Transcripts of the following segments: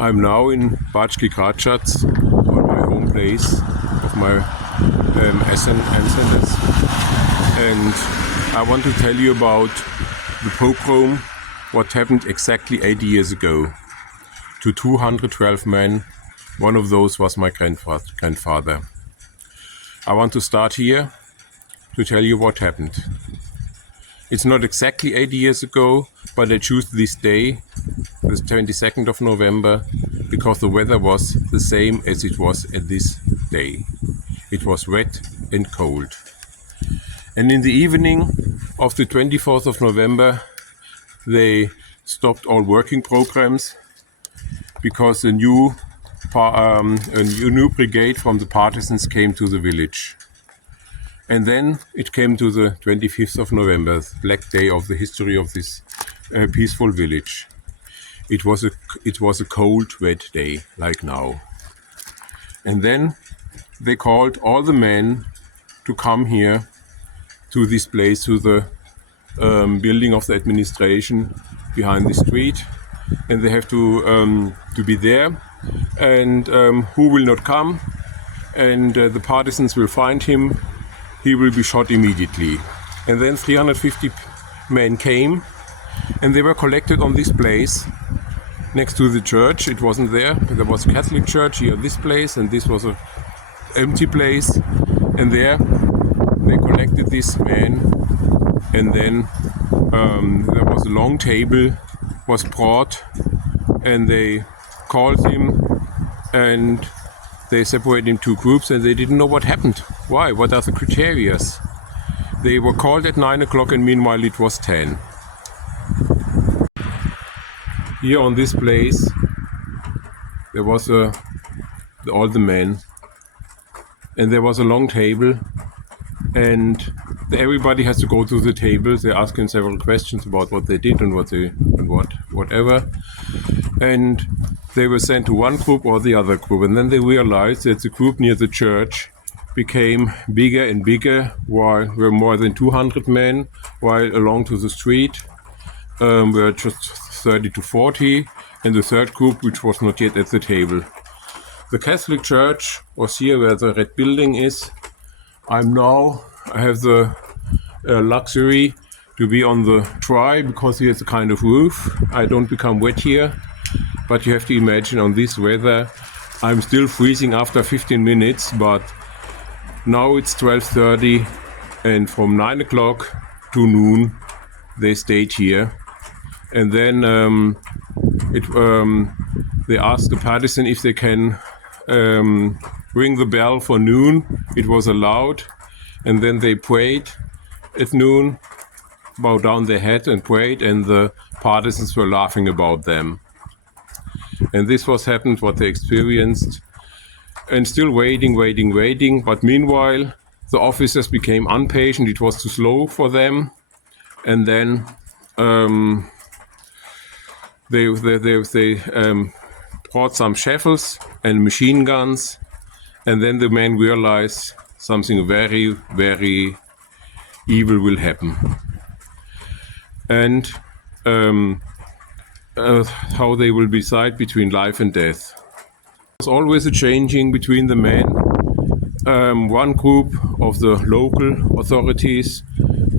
I'm now in Backi Gracac, on my home place of my ancestors, and I want to tell you about the pogrom, what happened exactly 80 years ago to 212 men. One of those was my grandfather. I want to start here to tell you what happened. It's not exactly 80 years ago, but I choose this day, the 22nd of November, because the weather was the same as it was at this day. It was wet and cold. And in the evening of the 24th of November, they stopped all working programs because a new brigade from the partisans came to the village. And then it came to the 25th of November, the black day of the history of this peaceful village. It was a cold, wet day, like now. And then they called all the men to come here to this place, to the building of the administration behind the street. And they have to be there. And who will not come? And the partisans will find him. He will be shot immediately. And then 350 men came, and they were collected on this place next to the church. It wasn't there. There was a Catholic church here, this place, and this was an empty place. And there they collected this man, and then there was a long table was brought, and they called him, and they separated in two groups, and they didn't know what happened. Why? What are the criteria? They were called at 9 o'clock, and meanwhile it was 10. Here on this place, there was all the men, and there was a long table, and everybody has to go to the table. They ask him several questions about what they did and whatever. And they were sent to one group or the other group, and then they realized that the group near the church became bigger and bigger, while there were more than 200 men, while along to the street were just 30 to 40, and the third group, which was not yet at the table. The Catholic church was here where the red building is. I have the luxury to be on the dry, because here's a kind of roof. I don't become wet here. But you have to imagine, on this weather, I'm still freezing after 15 minutes, but now it's 12:30, and from 9 o'clock to noon, they stayed here. And then they asked the partisan if they can ring the bell for noon. It was allowed, and then they prayed at noon, bowed down their head and prayed, and the partisans were laughing about them. And this was happened, what they experienced, and still waiting. But meanwhile, the officers became impatient. It was too slow for them. And then they brought some shovels and machine guns. And then the men realized something very, very evil will happen. And how they will decide between life and death. There's always a changing between the men. One group of the local authorities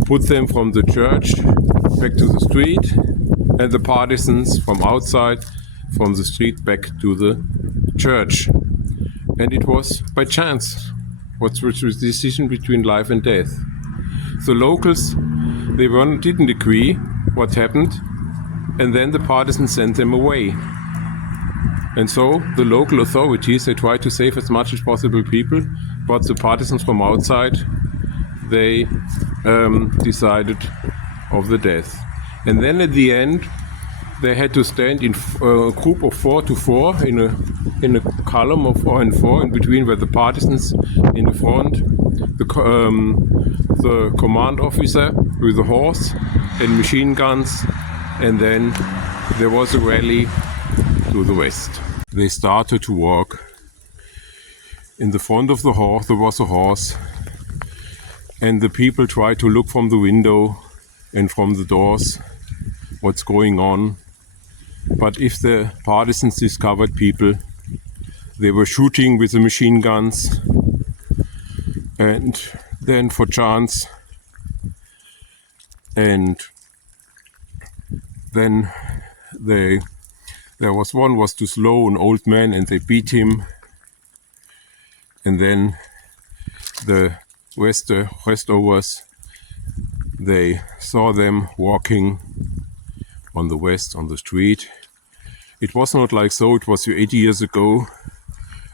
put them from the church back to the street, and the partisans from outside, from the street back to the church. And it was by chance what was the decision between life and death. The locals, they didn't agree what happened, and then the partisans sent them away. And so the local authorities, they tried to save as much as possible people, but the partisans from outside, they decided of the death. And then at the end, they had to stand in a group of 4 to 4 in a column of 4 and 4. In between were the partisans in the front, the command officer with a horse and machine guns, and then there was a rally to the west. They started to walk. In the front of the horse there was a horse, and the people tried to look from the window and from the doors what's going on. But if the partisans discovered people, they were shooting with the machine guns, and then for chance, and then there was one was too slow, an old man, and they beat him. And then the restovers, they saw them walking on the west, on the street. It was not like so, it was 80 years ago.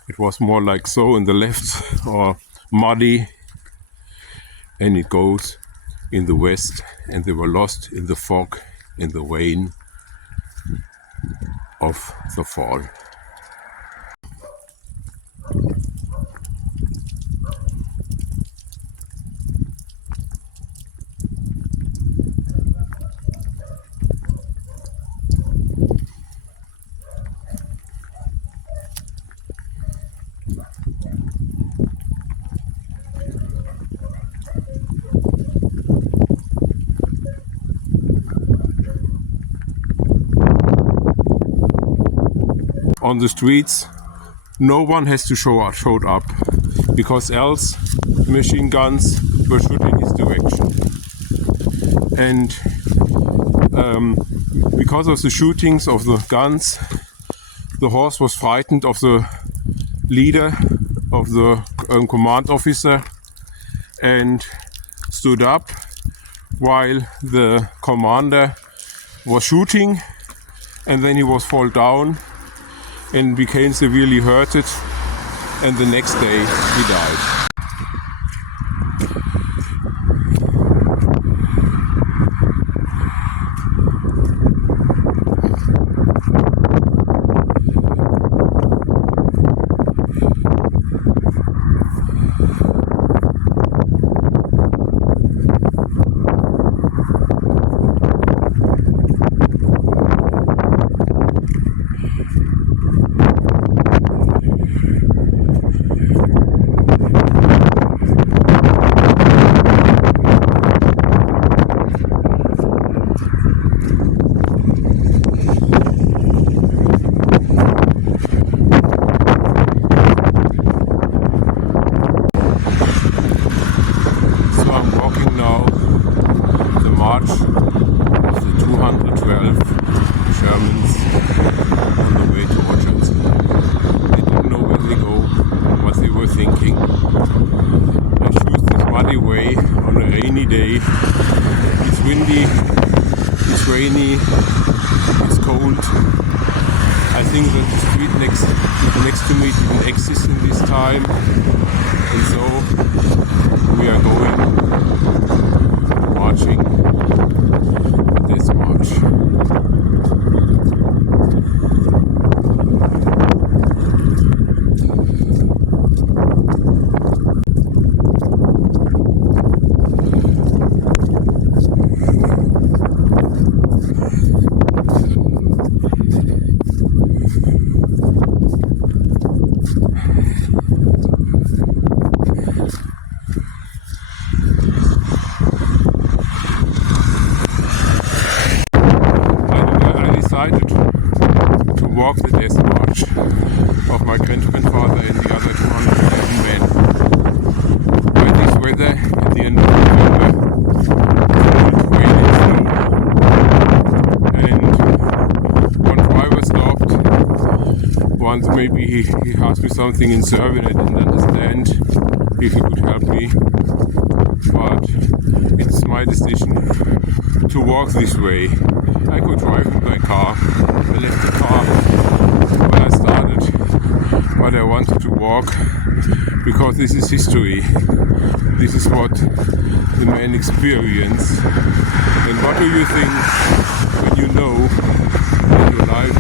It was more like so in the left, or muddy, and it goes in the west, and they were lost in the fog, in the rain of the fall. On the streets, no one has to showed up, because else machine guns were shooting in his direction. And because of the shootings of the guns, the horse was frightened of the leader, of the command officer, and stood up while the commander was shooting, and then he was fall down and became severely hurted, and the next day he died. It's cold. I think that the street next to me didn't exist in this time, and so we are going marching this march. To walk the death march of my grandfather and the other 211 men. By this weather, at the end of November, cold, rain and snow. And one driver stopped. Once maybe he asked me something in Serbian I didn't understand, if he could help me. But it's my decision to walk this way. I could drive with my car. I left the car when I started, but I wanted to walk because this is history. This is what the man experienced. And what do you think when you know that your life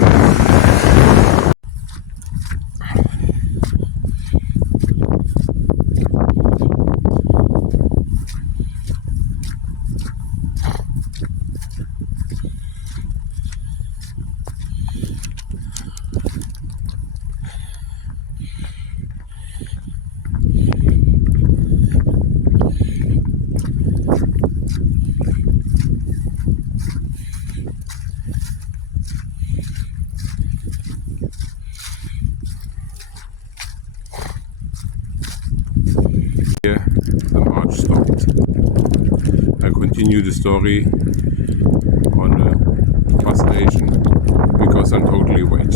continue the story on a bus station because I'm totally wet.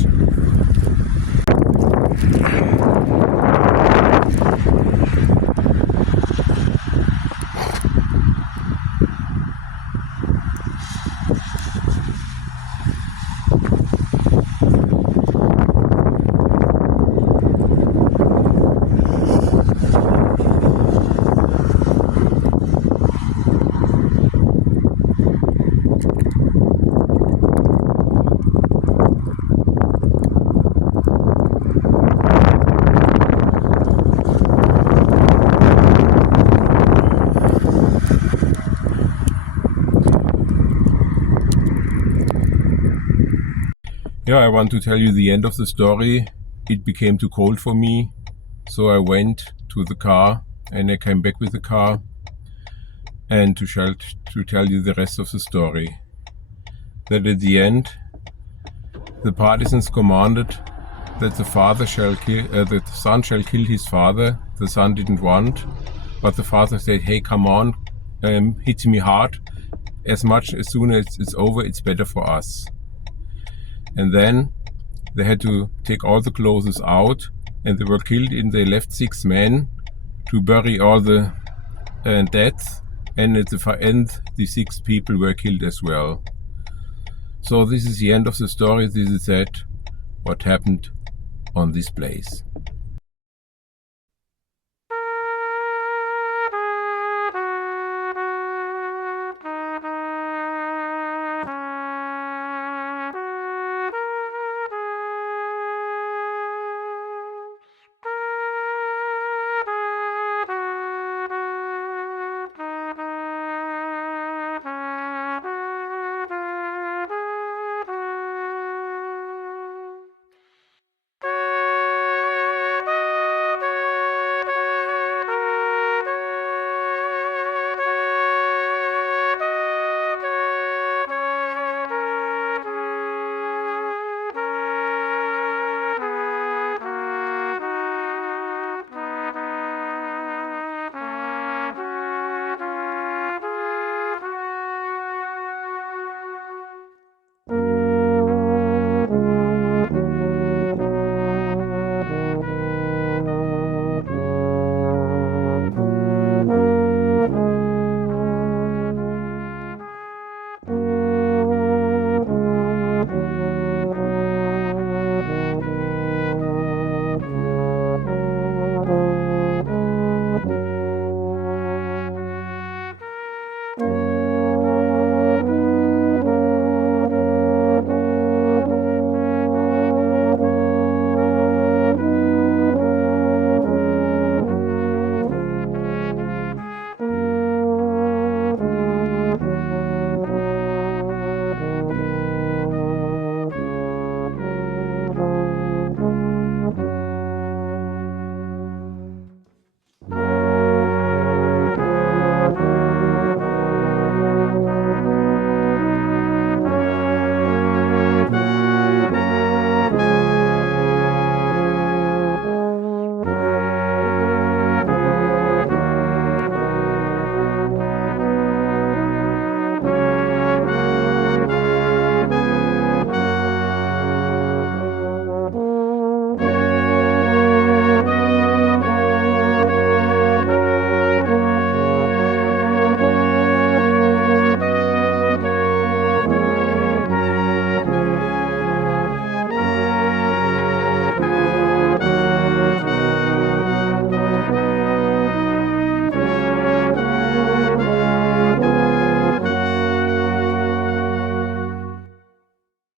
Yeah, I want to tell you the end of the story. It became too cold for me, so I went to the car and I came back with the car and to tell you the rest of the story. That at the end, the partisans commanded that the son shall kill his father. The son didn't want, but the father said, "Hey, come on, hit me hard. As soon as it's over, it's better for us." And then they had to take all the clothes out, and they were killed. And they left 6 men to bury all the deaths, and at the end, the 6 people were killed as well. So this is the end of the story. This is what happened on this place.